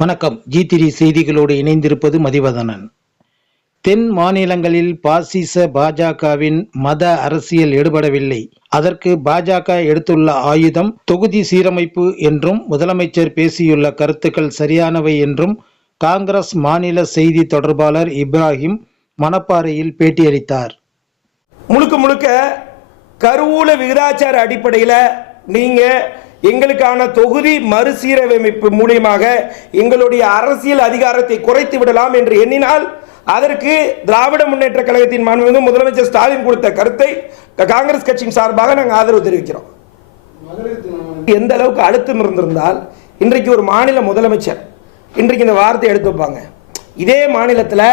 வணக்கம். ஜி திரி செய்திகளோடு இணைந்திருப்பது மதிவதனன். தென் மாநிலங்களில் பாசிச பாஜகவின் மத அரசியல் எடுபடவில்லை. அதற்கு பாஜக எடுத்துள்ள ஆயுதம் தொகுதி சீரமைப்பு என்றும் முதலமைச்சர் பேசியுள்ள கருத்துக்கள் சரியானவை என்றும் காங்கிரஸ் மாநில செய்தி தொடர்பாளர் இப்ராஹிம் மணப்பாறையில் பேட்டியளித்தார். முழுக்க முழுக்க கருவூல விகிதாச்சார அடிப்படையில் நீங்க எங்களுக்கான தொகுதி மறுசீரமைப்பு மூலியமாக எங்களுடைய அரசியல் அதிகாரத்தை குறைத்து விடலாம் என்று எண்ணினால் அதற்கு திராவிட முன்னேற்ற கழகத்தின் மாண்புமிகு முதலமைச்சர் ஸ்டாலின் கொடுத்த கருத்தை காங்கிரஸ் கட்சியின் சார்பாக நாங்கள் ஆதரவு தெரிவிக்கிறோம். எந்த அளவுக்கு அழுத்தம் இருந்திருந்தால் இன்றைக்கு ஒரு மாநில முதலமைச்சர் இன்றைக்கு இந்த வார்த்தை எடுத்து வைப்பாங்க. இதே மாநிலத்தில்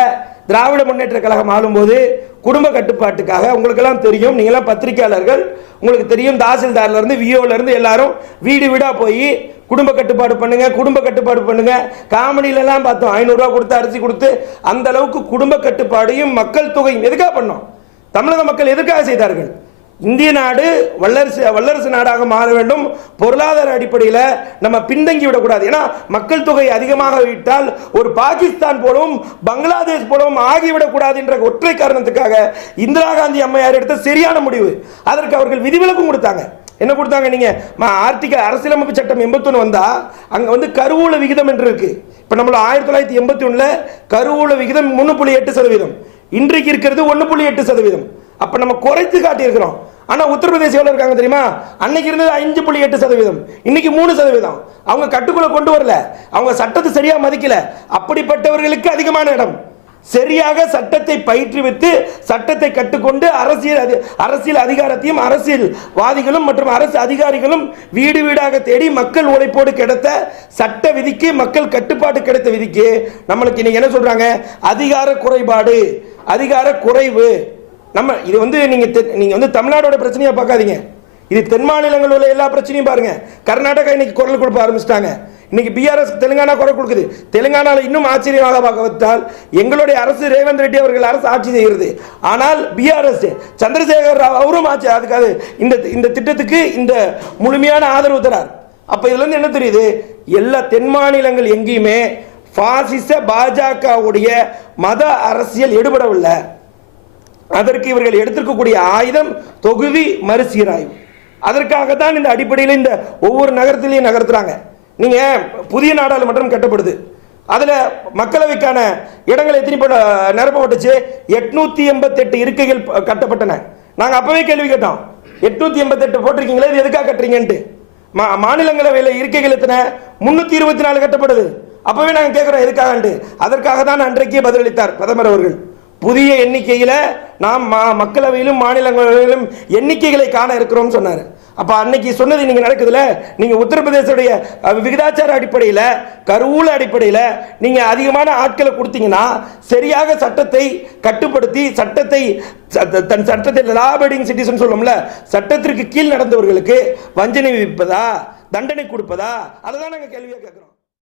திராவிட முன்னேற்ற கழகம் ஆளும்போது குடும்ப கட்டுப்பாட்டுக்காக உங்களுக்கெல்லாம் தெரியும். நீங்களாம் பத்திரிகையாளர்கள் உங்களுக்கு தெரியும் தாசில்தார்லேருந்து இருந்து எல்லாரும் வீடு வீடாக போய் குடும்ப கட்டுப்பாடு பண்ணுங்க குடும்ப கட்டுப்பாடு பண்ணுங்க. காமெடியிலலாம் பார்த்தோம் ஐநூறுரூவா கொடுத்து அரிசி கொடுத்து அந்த அளவுக்கு குடும்ப கட்டுப்பாடையும் மக்கள் தொகையும் எதுக்காக பண்ணோம்? தமிழக மக்கள் எதுக்காக செய்தார்கள்? இந்திய நாடு வல்லரசு வல்லரசு நாடாக மாற வேண்டும். பொருளாதார அடிப்படையில் நம்ம பின்தங்கி விடக்கூடாது. ஏன்னா மக்கள் தொகை அதிகமாக விட்டால் ஒரு பாகிஸ்தான் போலவும் பங்களாதேஷ் போலவும் ஆகிவிடக்கூடாது என்ற ஒற்றை காரணத்துக்காக இந்திரா காந்தி அம்மையார் எடுத்த சரியான முடிவு. அதற்கு அவர்கள் விதிவிலக்கும் கொடுத்தாங்க. என்ன கொடுத்தாங்க நீங்கள் ஆர்டிகல் அரசியலமைப்பு சட்டம் எண்பத்தொன்று வந்தால் அங்கே வந்து கருவூல விகிதம் என்று இருக்கு. இப்போ நம்மள ஆயிரத்தி தொள்ளாயிரத்தி எண்பத்தி ஒன்றில் கருவூல விகிதம் மூணு புள்ளி எட்டு சதவீதம். இன்றைக்கு இருக்கிறது ஒன்று புள்ளி எட்டு சதவீதம். அப்ப நம்ம குறைத்து காட்டியிருக்கிறோம். ஆனா உத்தரப்பிரதேச எவ்வளவு இருக்காங்க தெரியுமா? அன்னைக்கு இருந்தது அஞ்சு புள்ளி எட்டு சதவீதம். இன்னைக்கு மூணு சதவீதம். அவங்க கட்டுக்குள்ள கொண்டு வரல. அவங்க சட்டத்தை சரியா மதிக்கல. அப்படிப்பட்டவர்களுக்கு அதிகமான இடம். சரியாக சட்டத்தை பயிற்றுவித்து சட்டத்தை கட்டுக்கொண்டு அரசியல் அரசியல் அதிகாரத்தையும் அரசியல்வாதிகளும் மற்றும் அரசு அதிகாரிகளும் வீடு வீடாக தேடி மக்கள் உழைப்போடு கிடைத்த சட்ட விதிக்கு மக்கள் கட்டுப்பாடு கிடைத்த விதிக்கு நம்மளுக்கு இன்னைக்கு என்ன சொல்றாங்க? அதிகார குறைபாடு. அதிகார குறைவு. நம்ம இது வந்து நீங்க தெ- நீங்க வந்து தமிழ்நாடோட பிரச்சனையை பார்க்காதீங்க. இது தென் மாநிலங்களில் உள்ள எல்லா பிரச்சனையும் பாருங்க. கர்நாடகா இன்னைக்கு குரல் கொடுக்க ஆரம்பிச்சிட்டாங்க. இன்னைக்கு பிஆர்எஸ் தெலுங்கானா குரல் கொடுக்குது. தெலுங்கானால இன்னும் ஆச்சரியமாக பார்க்க வைத்தால் எங்களுடைய அரசு ரேவந்த் ரெட்டி அவர்கள் அரசு ஆட்சி செய்கிறது. ஆனால் பிஆர்எஸ் சந்திரசேகர் ராவ் அவரும் ஆட்சி அதுக்காக இந்த இந்த திட்டத்துக்கு இந்த முழுமையான ஆதரவு தரார். அப்போ இதுலேருந்து என்ன தெரியுது? எல்லா தென் மாநிலங்கள் எங்கேயுமே பாசிச பாஜகவுடைய மத அரசியல் எடுபடவில்லை. அதற்கு இவர்கள் எடுத்திருக்கக்கூடிய ஆயுதம் தொகுதி மறுசீராய்வு. அதற்காக தான் இந்த அடிப்படையில் இந்த ஒவ்வொரு நகரத்திலையும் நகர்த்துறாங்க. நீங்க புதிய நாடாளுமன்றம் கட்டப்படுது. அதுல மக்களவைக்கான இடங்கள் எத்தனை நிரப்பப்பட்டுச்சு? எட்நூத்தி எண்பத்தெட்டு இருக்கைகள் கட்டப்பட்டன. நாங்க அப்பவே கேள்வி கேட்டோம். எட்நூத்தி எண்பத்தெட்டு போட்டிருக்கீங்களே? இது எதுக்காக கட்டுறீங்கன்ட்டு. மா மாநிலங்களவையில் இருக்கைகள் எத்தனை? முன்னூத்தி இருபத்தி நாலு கட்டப்படுது. அப்பவே நாங்க கேட்கிறோம் எதுக்காகன்ட்டு. அதற்காக தான் அன்றைக்கே பதிலளித்தார் பிரதமர் அவர்கள். புதிய எண்ணிக்கையில் நாம் மா- மக்களவையிலும் மாநிலங்களிலும் எண்ணிக்கைகளை காண இருக்கிறோம் சொன்னார். அப்போ அன்னைக்கு சொன்னது நீங்கள் நடக்குதுல நீங்கள் உத்தரப்பிரதேசடைய விகிதாச்சார அடிப்படையில் கருவூல அடிப்படையில் நீங்கள் அதிகமான ஆட்களை கொடுத்தீங்கன்னா சரியாக சட்டத்தை கட்டுப்படுத்தி சட்டத்தை ச- தன் சட்டத்தை லாபடிங் சிட்டிசன் சொல்லும்ல சட்டத்திற்கு கீழ் நடந்தவர்களுக்கு வஞ்சனை விதிப்பதா தண்டனை கொடுப்பதா அதை தான் நாங்கள் கேள்வியாக கேட்குறோம்